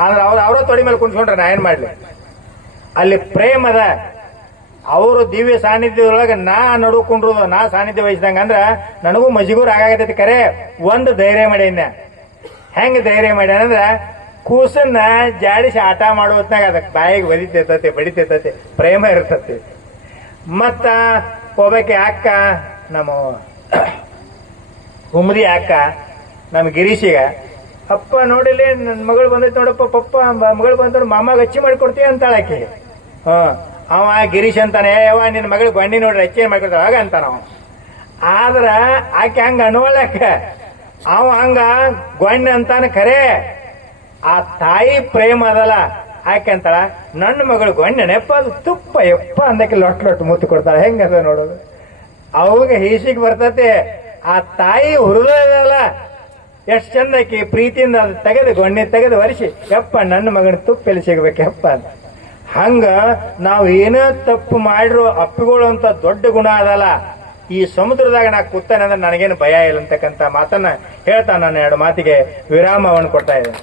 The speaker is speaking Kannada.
ಆದ್ರೆ ಅವ್ರ ಅವರ ತೊಡಿ ಮೇಲೆ ಕುಣ್ಸ್ಕೊಂಡ್ರೆ ನಾ ಏನ್ ಮಾಡ್ಲಿ? ಅಲ್ಲಿ ಪ್ರೇಮದ ಅವರು ದಿವ್ಯ ಸಾನ್ನಿಧ್ಯದೊಳಗೆ ನಾ ನಡುಕೊಂಡ್ರು ನಾ ಸಾನ್ನಿಧ್ಯ ವಹಿಸಿದಂಗ ಅಂದ್ರ ನನಗೂ ಮಜಿಗೂರ್ ಆಗಾಗತೈತಿ ಕರೆ, ಒಂದು ಧೈರ್ಯ ಮಾಡ್ಯಾನ ಹೆಂಗ ಧೈರ್ಯ ಮಾಡ್ಯಾನ ಅಂದ್ರ ಕೂಸನ್ನ ಜಾಡಿಸಿ ಆಟ ಮಾಡೋ ಹೊತ್ನಾಗ ಅದಕ್ಕೆ ಬಾಯಿಗೆ ಬದಿತೈತತಿ ಬಡಿತೈತತಿ, ಪ್ರೇಮ ಇರ್ತತಿ. ಮತ್ತ ಹೋಗ್ಬೇಕೆ ಅಕ್ಕ, ನಮ್ಮ ಹುಮ್ರಿ ಅಕ್ಕ, ನಮ್ಮ ಗಿರೀಶಿಗ ಅಪ್ಪ ನೋಡಿಲಿ ನನ್ನ ಮಗಳು ಬಂದೈತೆ ನೋಡಪ್ಪ, ಪಪ್ಪ ಮಗಳು ಬಂದ ಮಾಮಾಗ ಮಾಡಿಕೊಡ್ತೀಯ ಅಂತಾಳ ಹಾ ಹ, ಅವ ಗಿರೀಶ್ ಅಂತಾನೆ ಯಾವ ನಿನ್ನ ಮಗಳು ಗೊಂಡಿ ನೋಡ್ರಿ, ಅಚ್ಚಿ ಮಾಡ್ಕೊಡ್ತಾಳ ಆಗ ಅಂತಾನ ಅವ. ಆದ್ರ ಆಕೆ ಹಂಗ ಅನ್ವಳಕ್ಕ ಅವ ಹಂಗ ಗೊಣ್ಣ ಅಂತಾನ ಖರೆ, ಆ ತಾಯಿ ಪ್ರೇಮ ಅದಲ್ಲ. ಆಕೆ ಅಂತಾಳ ನನ್ನ ಮಗಳು ಗೊಂಡನೆಪ್ಪ ಅದು ತುಪ್ಪ ಎಪ್ಪ ಅಂದಕ್ಕೆ ಲೊಟ್ ಲೊಟ್ ಮುತ್ತು ಕೊಡ್ತಾಳೆ. ಹೆಂಗದ ನೋಡೋದು? ಅವಾಗ ಹೀಸಿಗೆ ಬರ್ತತೆ, ಆ ತಾಯಿ ಹೃದಯದಲ್ಲ. ಎಷ್ಟು ಚಂದಕ್ಕೆ ಪ್ರೀತಿಯಿಂದ ಅದು ತೆಗೆದು ಗೊಣ್ಣೆ ತೆಗೆದು ಒರೆಸಿ, ಯಪ್ಪ, ನನ್ನ ಮಗನ ತುಪ್ಪೆಲ್ಲಿ ಸಿಗಬೇಕು, ಯಪ್ಪ ಅಂತ. ಹಂಗ ನಾವು ಏನೋ ತಪ್ಪು ಮಾಡಿರೋ ಅಪ್ಪಿಗಳು ದೊಡ್ಡ ಗುಣ ಅದಲ್ಲ. ಈ ಸಮುದ್ರದಾಗ ನಾ ಕೂತಾನೆ ಅಂದ್ರೆ ನನಗೇನು ಭಯ ಇಲ್ಲ ಅಂತಕ್ಕಂಥ ಮಾತನ್ನ ಹೇಳ್ತಾ ನಾನು ಎರಡು ಮಾತಿಗೆ ವಿರಾಮವನ್ನು ಕೊಡ್ತಾ ಇದ್ದೇನೆ.